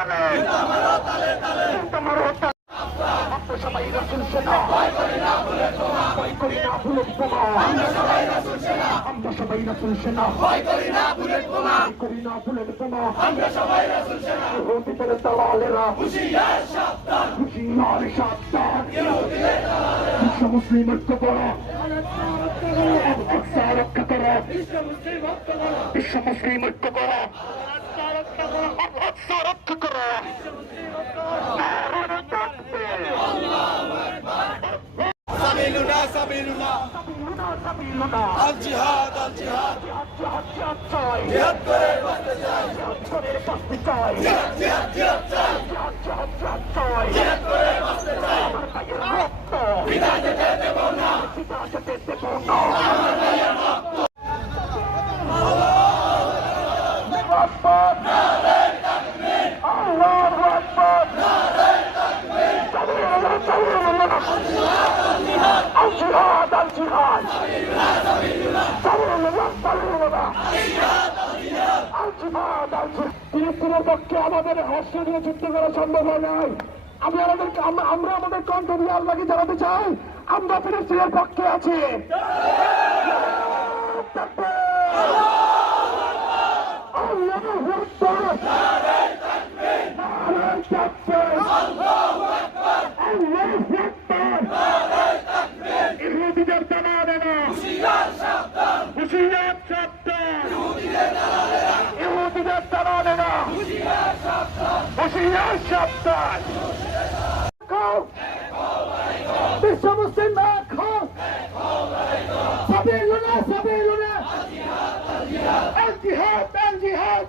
গালে তোমারও তালে আমরা সবাই রসুল সেনা ভয় করি না ভুলে আমরা সবাই রসুল সেনা ভয় করি না বুলেট বোমা করি না বুলেট বোমা আমরা সবাই রসুল সেনা দালালেরা হুশিয়ার সাবধান হুশিয়ার সাবধান বিশ্ব মুসলিম ঐক্য করো আকসা রক্ষা করো বিশ্ব মুসলিম ঐক্য করো আকসা রক্ষা করো নারায়ণ তাকবীর সাবিলুনা সাবিলুনা সাবিলুনা সাবিলুনা আল জিহাদ আল জিহাদ জিহাদ জিহাদ চাই জিহাদ করে বাঁচতে চাই জিহাদ করে বাঁচতে চাই জিহাদ জিহাদ জিহাদ চাই জিহাদ জিহাদ জিহাদ চাই জিহাদ করে বাঁচতে চাই আমার ভাইয়ের রক্ত বিনা যেতে দেব না পিতা যেতে দেব না আকবার আল্লাহু আকবার সাবিলুল্লাহ সাবিলুল্লাহ আল জিহাদ আল জিহাদ সাবিলুল্লাহ সাবিলুল্লাহ আল জিহাদ আল জিহাদ ফিলিস্তিনের পক্ষে আমাদের হস্ত দিয়ে যুদ্ধ করা সম্ভব হয় আমি আমাদের আমরা- আমরা আমাদের কণ্ঠ দিয়ে আল্লাহকে জানাতে চাই আমরা ফিলিস্তিনের পক্ষে আছি। হুশিয়ার সাবধান ইহুদিদের দেনা হুশিয়ার সাবধান বিশ্ব মুসলিম দেখো সাবিলুনা সাবিলুনা আল জিহাদ আল জিহাদ।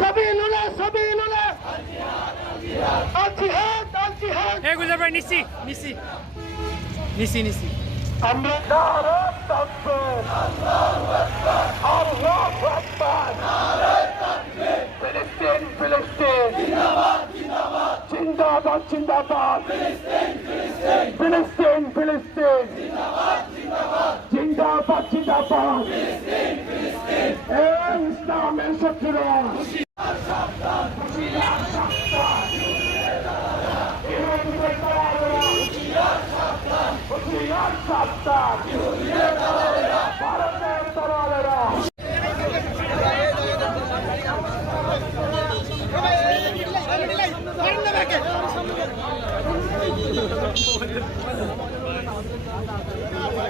সাবিলুনা সাবিলুনা আল জিহাদ আল জিহাদ। ভাই নিচ্ছি নিচ্ছি নিচ্ছি নিচ্ছি আমরা ফিলিস্তিন ফিলিস্তিন জিন্দাবাদ জিন্দাবাদ ফিলিস্তিন ফিলিস্তিন জিন্দাবাদ জিন্দাবাদ ইসলামের শত্রুরা